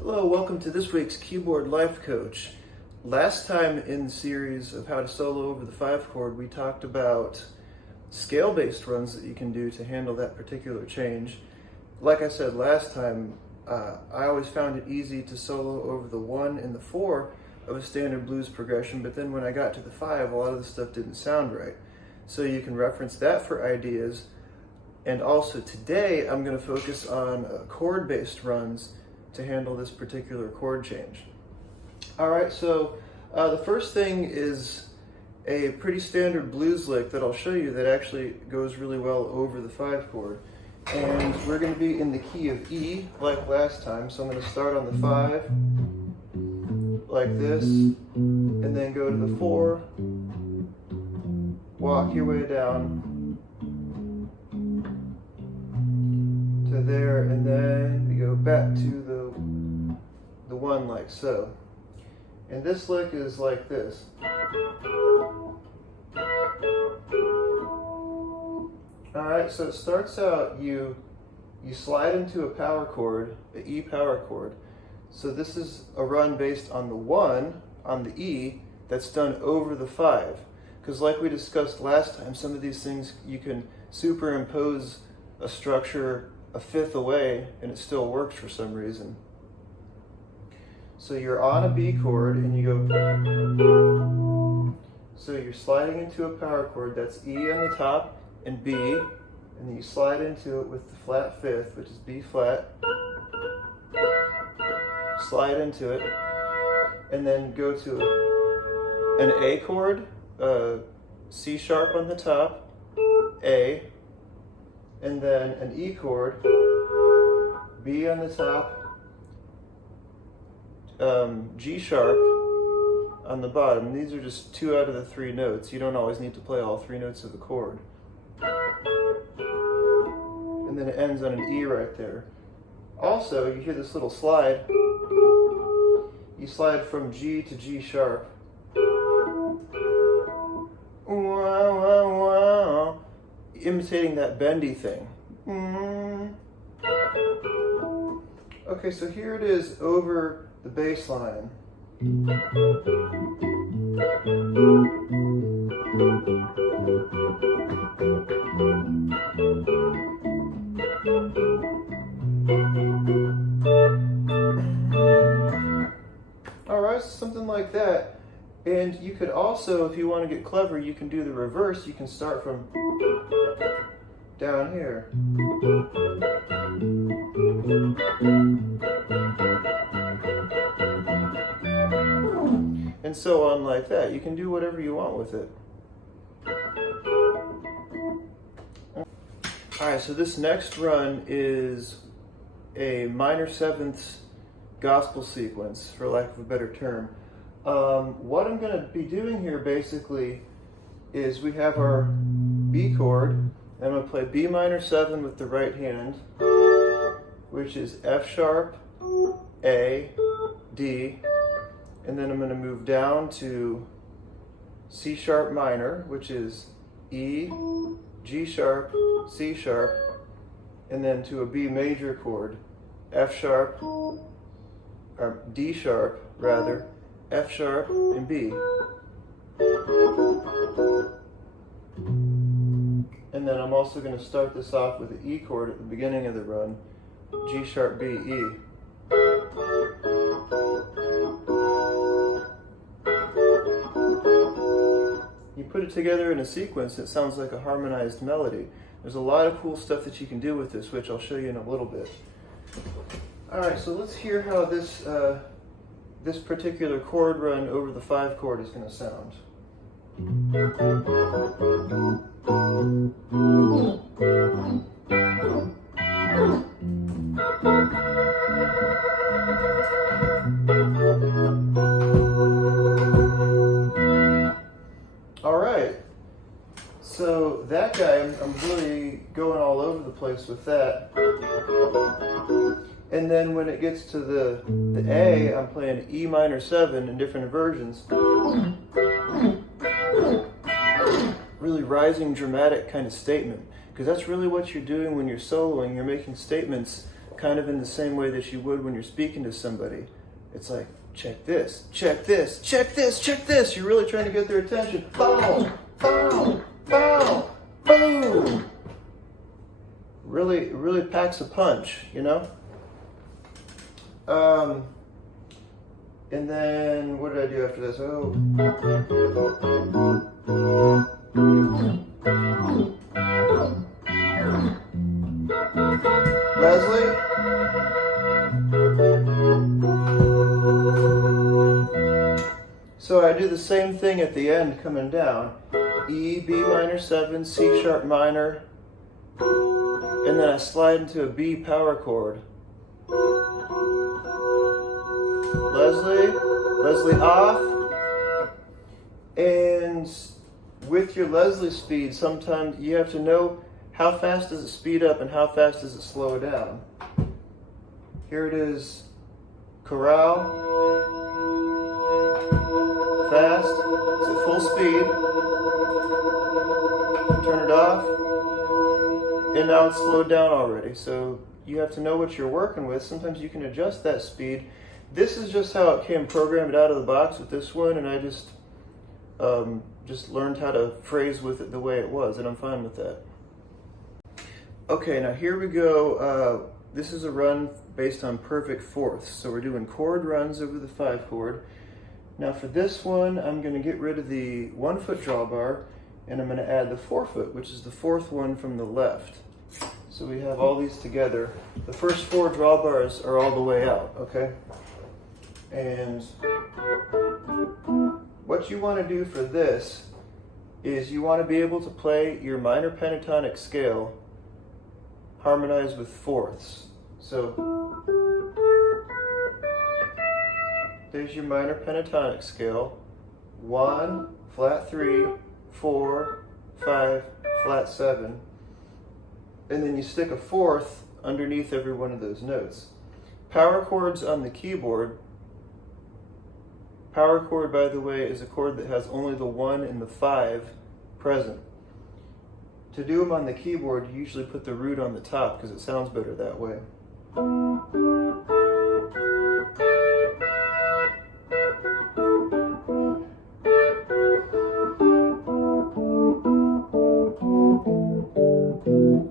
Hello, welcome to this week's Keyboard Life Coach. Last time in the series of how to solo over the 5 chord, we talked about scale-based runs that you can do to handle that particular change. Like I said last time, I always found it easy to solo over the 1 and the 4 of a standard blues progression, but then when I got to the 5, a lot of the stuff didn't sound right. So you can reference that for ideas. And also today, I'm going to focus on chord-based runs to handle this particular chord change. All right, so the first thing is a pretty standard blues lick that I'll show you that actually goes really well over the 5 chord. And we're going to be in the key of E like last time, so I'm going to start on the 5 like this, and then go to the 4, walk your way down to there, and then we go back to the 1 like so. And this lick is like this. Alright, so it starts out, you slide into a power chord, an E power chord. So this is a run based on the 1, on the E, that's done over the 5. Because like we discussed last time, some of these things you can superimpose a structure a 5th away and it still works for some reason. So you're on a B chord and you go, so you're sliding into a power chord, that's E on the top and B, and then you slide into it with the flat 5th, which is B flat, slide into it, and then go to an A chord, C sharp on the top, A, and then an E chord, B on the top, G sharp on the bottom. These are just 2 out of the 3 notes. You don't always need to play all 3 notes of the chord. And then it ends on an E right there. Also, you hear this little slide. You slide from G to G sharp. Wow, wow, wow. Imitating that bendy thing. Okay, so here it is over the bass line. Alright, something like that. And you could also, if you want to get clever, you can do the reverse. You can start from down here. And so on like that. You can do whatever you want with it. Alright, so this next run is a minor 7th gospel sequence, for lack of a better term. What I'm going to be doing here basically is we have our B chord, and I'm going to play B minor 7 with the right hand, which is F sharp, A, D, and then I'm going to move down to C sharp minor, which is E, G sharp, C sharp, and then to a B major chord, F sharp, or D sharp rather, F sharp, and B. And then I'm also going to start this off with the E chord at the beginning of the run, G sharp, B, E. You put it together in a sequence, it sounds like a harmonized melody. There's a lot of cool stuff that you can do with this, which I'll show you in a little bit. Alright, so let's hear how this particular chord run over the 5 chord is going to sound. Alright, so that guy, I'm really going all over the place with that. And then when it gets to the A, I'm playing E minor 7 in different versions. Really rising, dramatic kind of statement. Because that's really what you're doing when you're soloing. You're making statements kind of in the same way that you would when you're speaking to somebody. It's like, check this, check this, check this, check this. You're really trying to get their attention. Boom, boom, boom, boom. Really packs a punch, you know? And then, what did I do after this? Oh. Leslie? So I do the same thing at the end coming down. E, B minor 7, C sharp minor, and then I slide into a B power chord. Leslie off, and with your Leslie speed, sometimes you have to know how fast does it speed up and how fast does it slow down. Here it is, chorale, fast, it's at full speed, turn it off, and now it's slowed down already. So you have to know what you're working with. Sometimes you can adjust that speed. This is just how it came programmed out of the box with this one, and I just learned how to phrase with it the way it was, and I'm fine with that. Okay, now here we go. This is a run based on perfect fourths. So we're doing chord runs over the 5 chord. Now for this one, I'm going to get rid of the 1 foot drawbar, and I'm going to add the 4 foot, which is the 4th one from the left. So we have all these together. The first 4 drawbars are all the way out, okay? And what you want to do for this is you want to be able to play your minor pentatonic scale harmonized with fourths. So there's your minor pentatonic scale. 1, flat 3, 4, 5, flat 7. And then you stick a 4th underneath every one of those notes. Power chords on the keyboard. Power chord, by the way, is a chord that has only the 1 and the 5 present. To do them on the keyboard, you usually put the root on the top because it sounds better that way.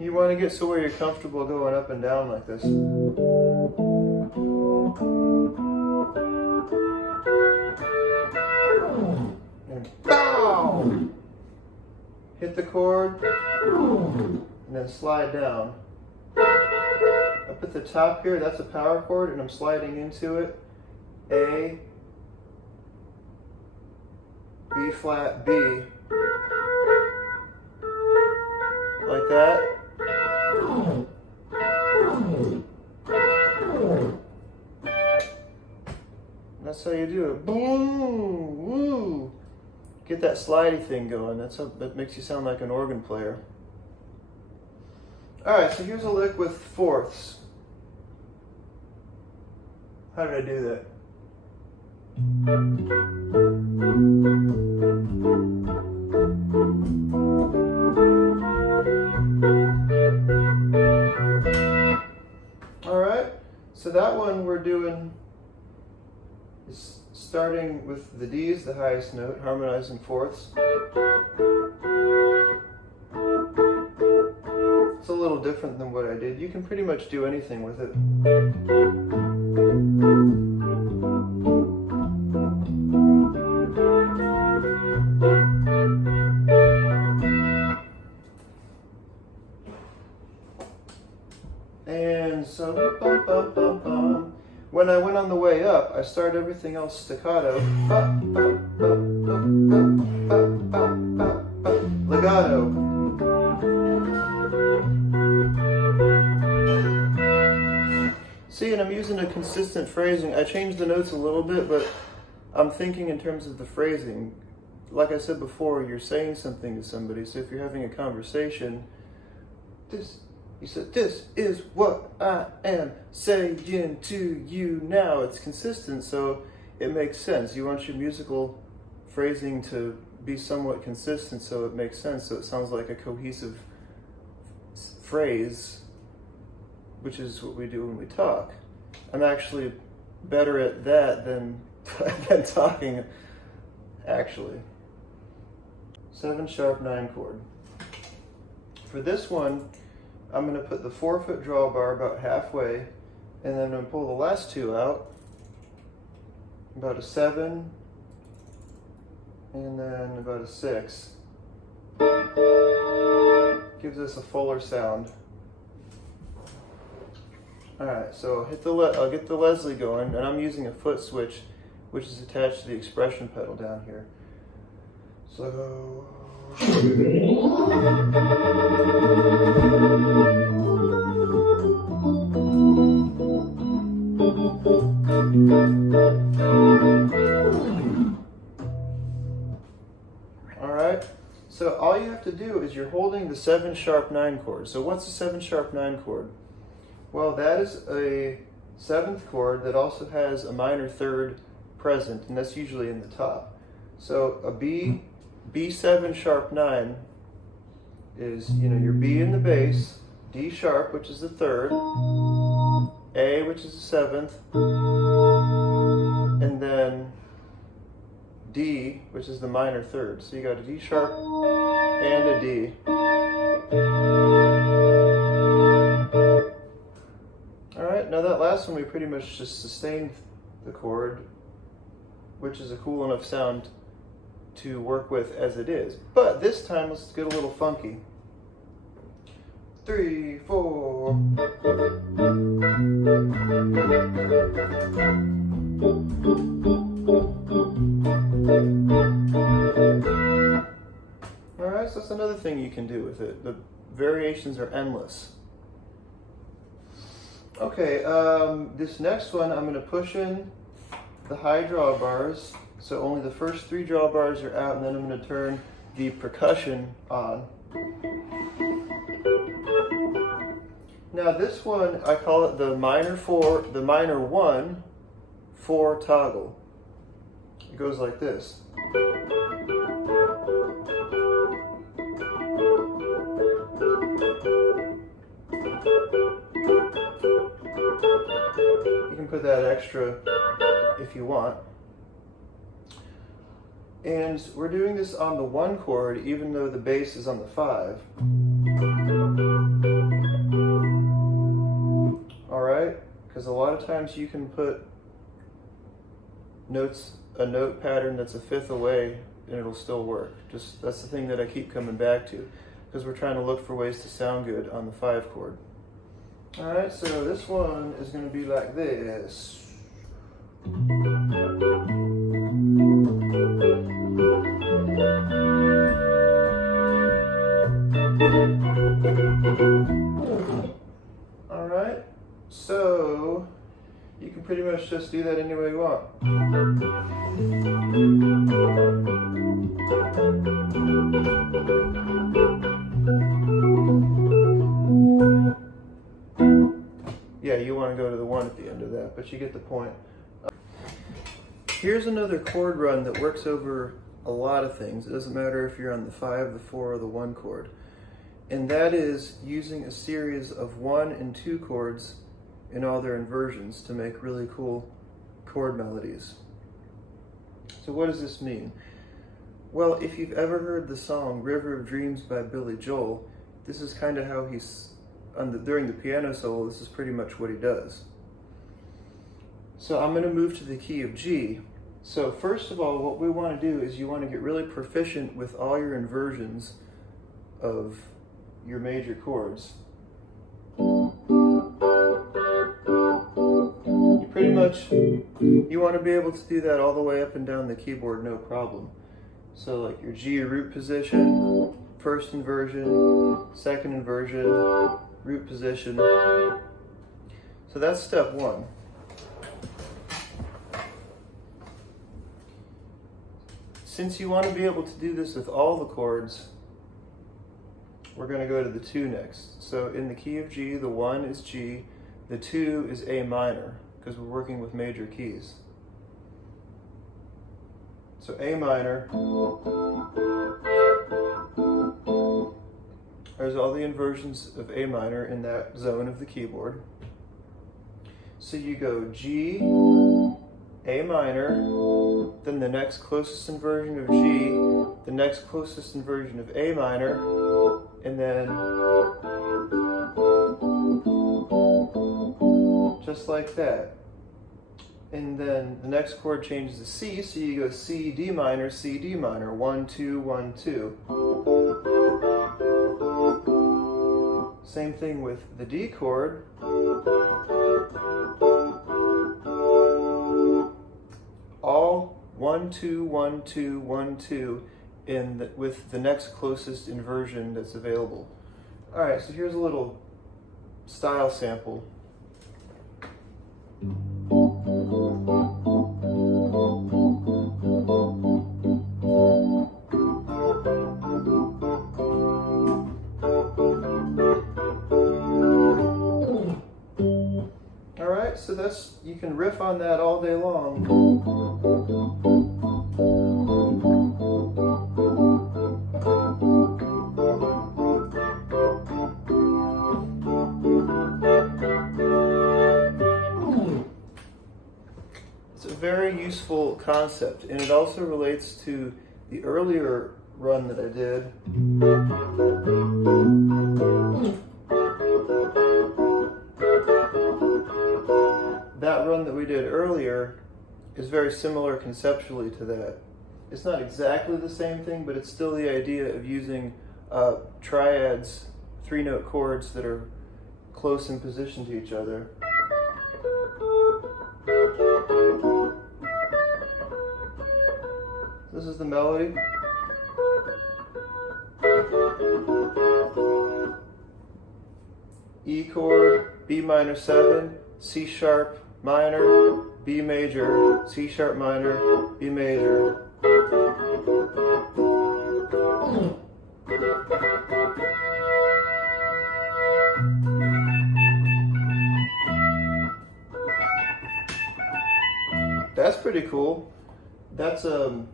You want to get so where you're comfortable going up and down like this. And bow! Hit the chord, and then slide down. Up at the top here, that's a power chord, and I'm sliding into it. A, B flat, B. Like that. That's how you do it. Boom! Woo! Get that slidey thing going. That makes you sound like an organ player. Alright, so here's a lick with fourths. How did I do that? Alright, so that one we're doing is starting with the D's, the highest note, harmonizing fourths. It's a little different than what I did. You can pretty much do anything with it. And so, bum, bum, bum, bum. When I went on the way up, I started everything else staccato. Legato. See, and I'm using a consistent phrasing. I changed the notes a little bit, but I'm thinking in terms of the phrasing. Like I said before, you're saying something to somebody, so if you're having a conversation, you said, this is what I am saying to you now. It's consistent, so it makes sense. You want your musical phrasing to be somewhat consistent, so it makes sense, so it sounds like a cohesive phrase. which is what we do when we talk. I'm actually better at that than talking, actually. 7 sharp 9 chord. For this one, I'm going to put the 4-foot drawbar about halfway, and then I'm going to pull the last 2 out, about a 7, and then about a 6. Gives us a fuller sound. Alright, so I'll get the Leslie going, and I'm using a foot switch, which is attached to the expression pedal down here. So... Alright, so all you have to do is you're holding the 7 sharp 9 chord. So what's a 7 sharp 9 chord? Well, that is a 7th chord that also has a minor 3rd present, and that's usually in the top. So a B7 sharp 9 is, your B in the bass, D sharp, which is the 3rd, A, which is the 7th, and then D, which is the minor 3rd. So you got a D sharp and a D. Alright, now that last one we pretty much just sustained the chord, which is a cool enough sound to work with as it is. But this time let's get a little funky. 3, 4. Alright, so that's another thing you can do with it. The variations are endless. Okay, this next one I'm going to push in the high drawbars, so only the first 3 drawbars are out, and then I'm going to turn the percussion on. Now this one, I call it the minor 1 4 toggle. It goes like this. You can put that extra if you want. And we're doing this on the 1 chord, even though the bass is on the 5. Alright? Because a lot of times you can put a note pattern that's a 5th away and it'll still work. That's the thing that I keep coming back to, because we're trying to look for ways to sound good on the 5 chord. Alright, so this one is going to be like this. Alright, so you can pretty much just do that any way you want. Yeah, you want to go to the 1 at the end of that, but you get the point. Here's another chord run that works over a lot of things. It doesn't matter if you're on the 5, the 4, or the 1 chord. And that is using a series of 1 and 2 chords in all their inversions to make really cool chord melodies. So what does this mean? Well, if you've ever heard the song River of Dreams by Billy Joel, this is kind of how during the piano solo, this is pretty much what he does. So I'm going to move to the key of G. So first of all, what we want to do is you want to get really proficient with all your inversions of your major chords. You want to be able to do that all the way up and down the keyboard, no problem. So like your G root position, first inversion, second inversion, root position. So that's step 1. Since you want to be able to do this with all the chords, we're going to go to the 2 next. So in the key of G, the 1 is G, the 2 is A minor, because we're working with major keys. So A minor. There's all the inversions of A minor in that zone of the keyboard. So you go G, A minor, then the next closest inversion of G, the next closest inversion of A minor, and then just like that. And then the next chord changes to C, so you go C, D minor, 1, 2, 1, 2. Same thing with the D chord. All 1, 2, 1, 2, 1, 2 with the next closest inversion that's available. All right, so here's a little style sample. Alright, so you can riff on that all day long. It's a very useful concept, and it also relates to the earlier run that I did. That run that we did earlier is very similar conceptually to that. It's not exactly the same thing, but it's still the idea of using triads, 3-note chords that are close in position to each other. This is the melody. E chord, B minor 7, C sharp minor, B major, C sharp minor, B major. That's pretty cool. That's a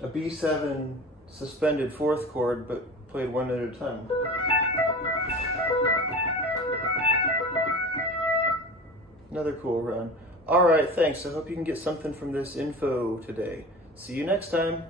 B7 suspended 4th chord, but played one at a time. Another cool run. All right, thanks. I hope you can get something from this info today. See you next time.